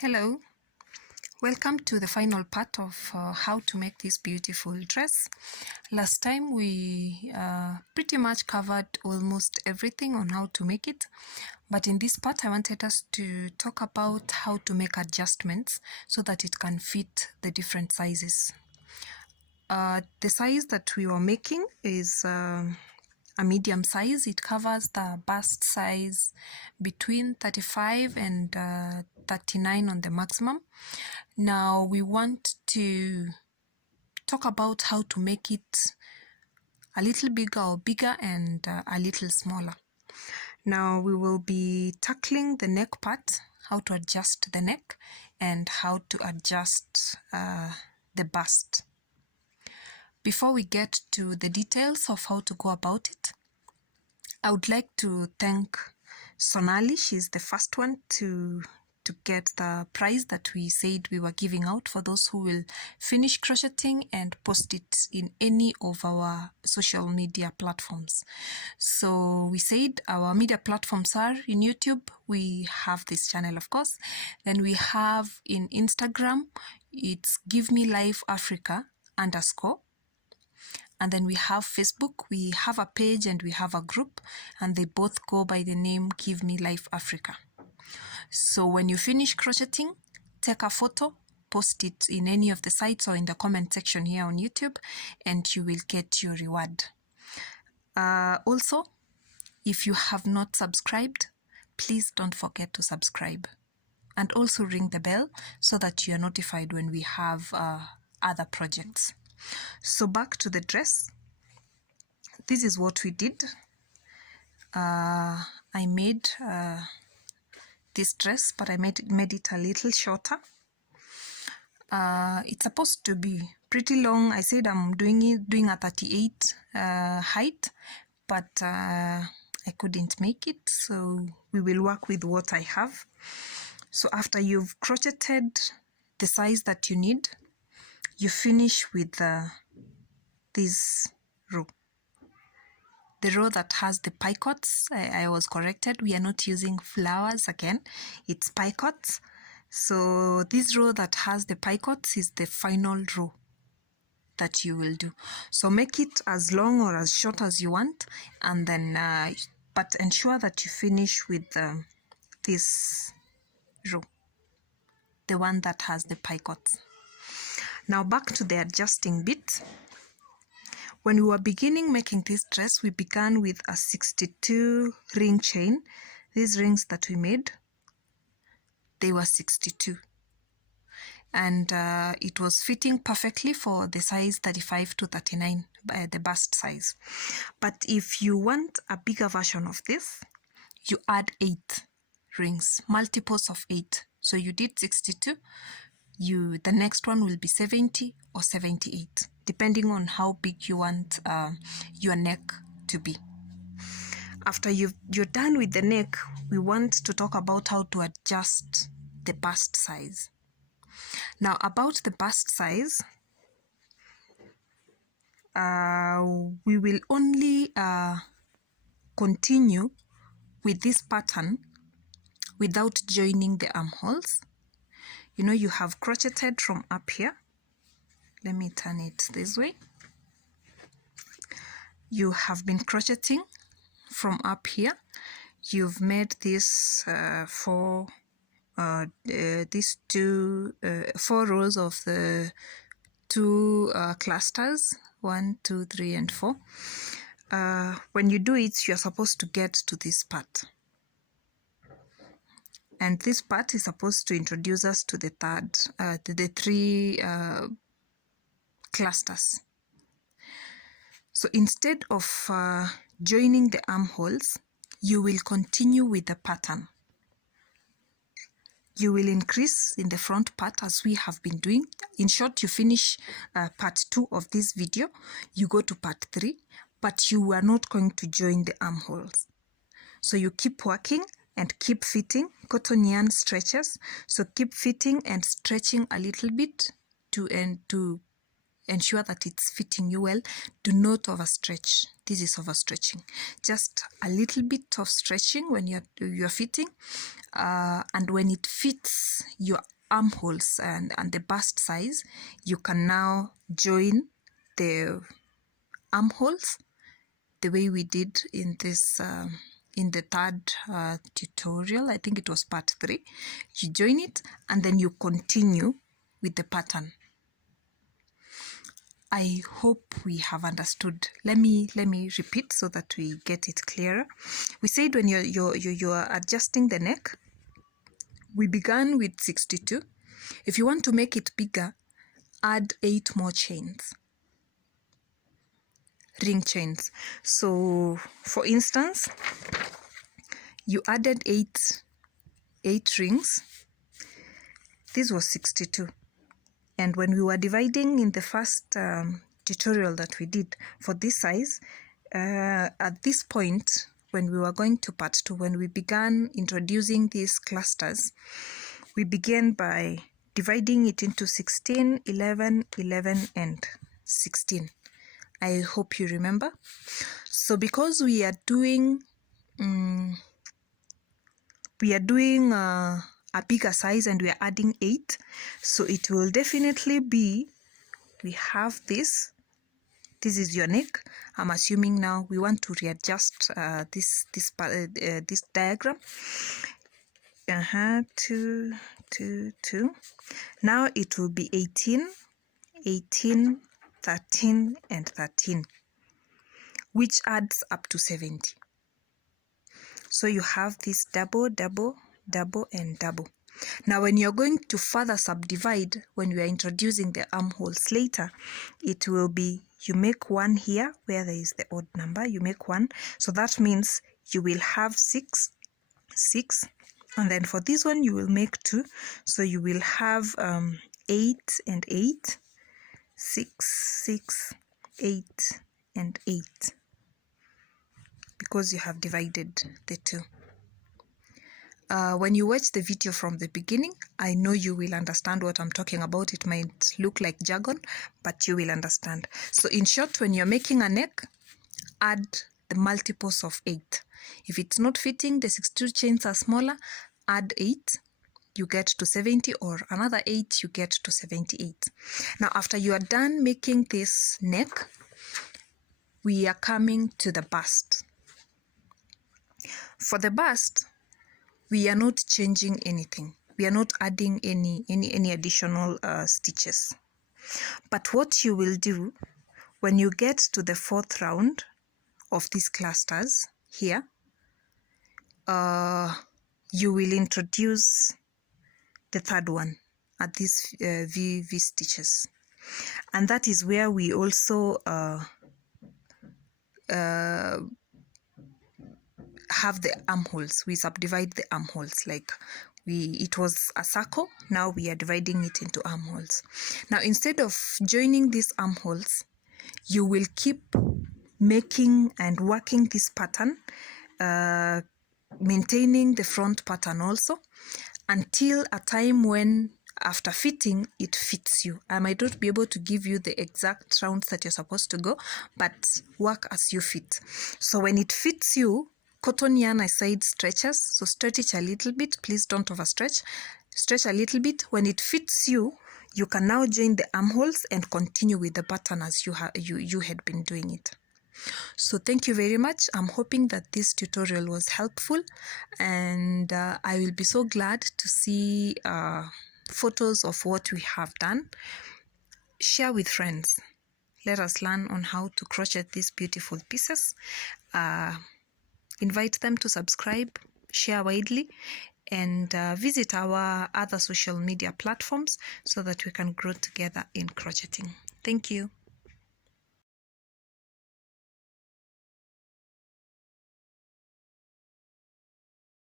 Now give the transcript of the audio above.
Hello, welcome to the final part of how to make this beautiful dress. Last time we pretty much covered almost everything on how to make it, but in this part I wanted us to talk about how to make adjustments so that it can fit the different sizes. The size that we were making is a medium size. It covers the bust size between 35 and 39 on the maximum. Now we want to talk about how to make it a little bigger or bigger and a little smaller. Now we will be tackling the neck part, how to adjust the neck and how to adjust the bust. Before we get to the details of how to go about it, I would like to thank Sonali. She's the first one to get the prize that we said we were giving out for those who will finish crocheting and post it in any of our social media platforms. So we said our media platforms are in YouTube. We have this channel, of course. Then we have in Instagram, it's Give Me Life Africa _ and then we have Facebook. We have a page and we have a group, and they both go by the name Give Me Life Africa. So when you finish crocheting, take a photo, post it in any of the sites or in the comment section here on YouTube, and you will get your reward. Also, if you have not subscribed, please don't forget to subscribe, and also ring the bell so that you are notified when we have other projects. So back to the dress. This is what we did. I made this dress, but I made it a little shorter. It's supposed to be pretty long. I said I'm doing a 38 height, but I couldn't make it, so we will work with what I have. So after you've crocheted the size that you need, you finish with this row. The row that has the picots. I was corrected. We are not using flowers again. It's picots. So this row that has the picots is the final row that you will do. So make it as long or as short as you want, and then but ensure that you finish with this row, the one that has the picots. Now back to the adjusting bit. When we were beginning making this dress, we began with a 62 ring chain. These rings that we made, they were 62. And it was fitting perfectly for the size 35 to 39, the bust size. But if you want a bigger version of this, you add 8 rings, multiples of 8. So you did 62. The next one will be 70 or 78, depending on how big you want your neck to be. After you're done with the neck, we want to talk about how to adjust the bust size. Now about the bust size, we will only continue with this pattern without joining the armholes. You know, you have crocheted from up here. Let me turn it this way. You have been crocheting from up here. You've made this four rows of the 2 clusters, 1, 2, 3, and 4. When you do it, you're supposed to get to this part. And this part is supposed to introduce us to the the 3 clusters. So instead of joining the armholes, you will continue with the pattern. You will increase in the front part as we have been doing. In short, you finish part 2 of this video, you go to part 3, but you are not going to join the armholes. So you keep working and keep fitting. Cotton yarn stretches, so keep fitting and stretching a little bit to ensure that it's fitting you well. Do not overstretch. this is overstretching. Just a little bit of stretching when you're fitting, and when it fits your armholes and the bust size, you can now join the armholes the way we did in this in the third tutorial. I think it was part 3. You join it and then you continue with the pattern. I hope we have understood. Let me repeat so that we get it clearer. We said when you're adjusting the neck, we began with 62. If you want to make it bigger, add 8 more chains, ring chains. So for instance, you added 8 rings. This was 62. And when we were dividing in the first tutorial that we did for this size, at this point, when we were going to part 2, when we began introducing these clusters, we began by dividing it into 16, 11, 11, and 16. I hope you remember. So because we are doing a bigger size and we are adding 8, so it will definitely be, we have this is your neck. I'm assuming now we want to readjust this diagram. 2, 2, 2. Now it will be 18, 18, 13, and 13, which adds up to 70. So you have this double, double, double, and double. Now when you're going to further subdivide, when we are introducing the armholes later, it will be, you make 1 here where there is the odd number, you make 1. So that means you will have 6, 6. And then for this one, you will make 2. So you will have 8 and 8, 6, 6, 8, and 8. Because you have divided the 2. When you watch the video from the beginning, I know you will understand what I'm talking about. It might look like jargon, but you will understand. So in short, when you're making a neck, add the multiples of 8. If it's not fitting, the 62 chains are smaller, add 8, you get to 70, or another 8, you get to 78. Now after you are done making this neck, we are coming to the bust. For the bust, we are not changing anything. We are not adding any additional stitches. But what you will do, when you get to the 4th round of these clusters here, you will introduce the 3rd one at these V stitches. And that is where we also have the armholes. We subdivide the armholes, like it was a circle, now we are dividing it into armholes. Now instead of joining these armholes, you will keep making and working this pattern, maintaining the front pattern also, until a time when after fitting it fits you. I might not be able to give you the exact rounds that you're supposed to go, but work as you fit. So when it fits you, cotton yarn aside stretches, so stretch it a little bit. Please don't overstretch. Stretch a little bit. When it fits you, you can now join the armholes and continue with the pattern as you had been doing it. So thank you very much. I'm hoping that this tutorial was helpful, and I will be so glad to see photos of what we have done. Share with friends. Let us learn on how to crochet these beautiful pieces. Invite them to subscribe, share widely, and visit our other social media platforms so that we can grow together in crocheting. Thank you.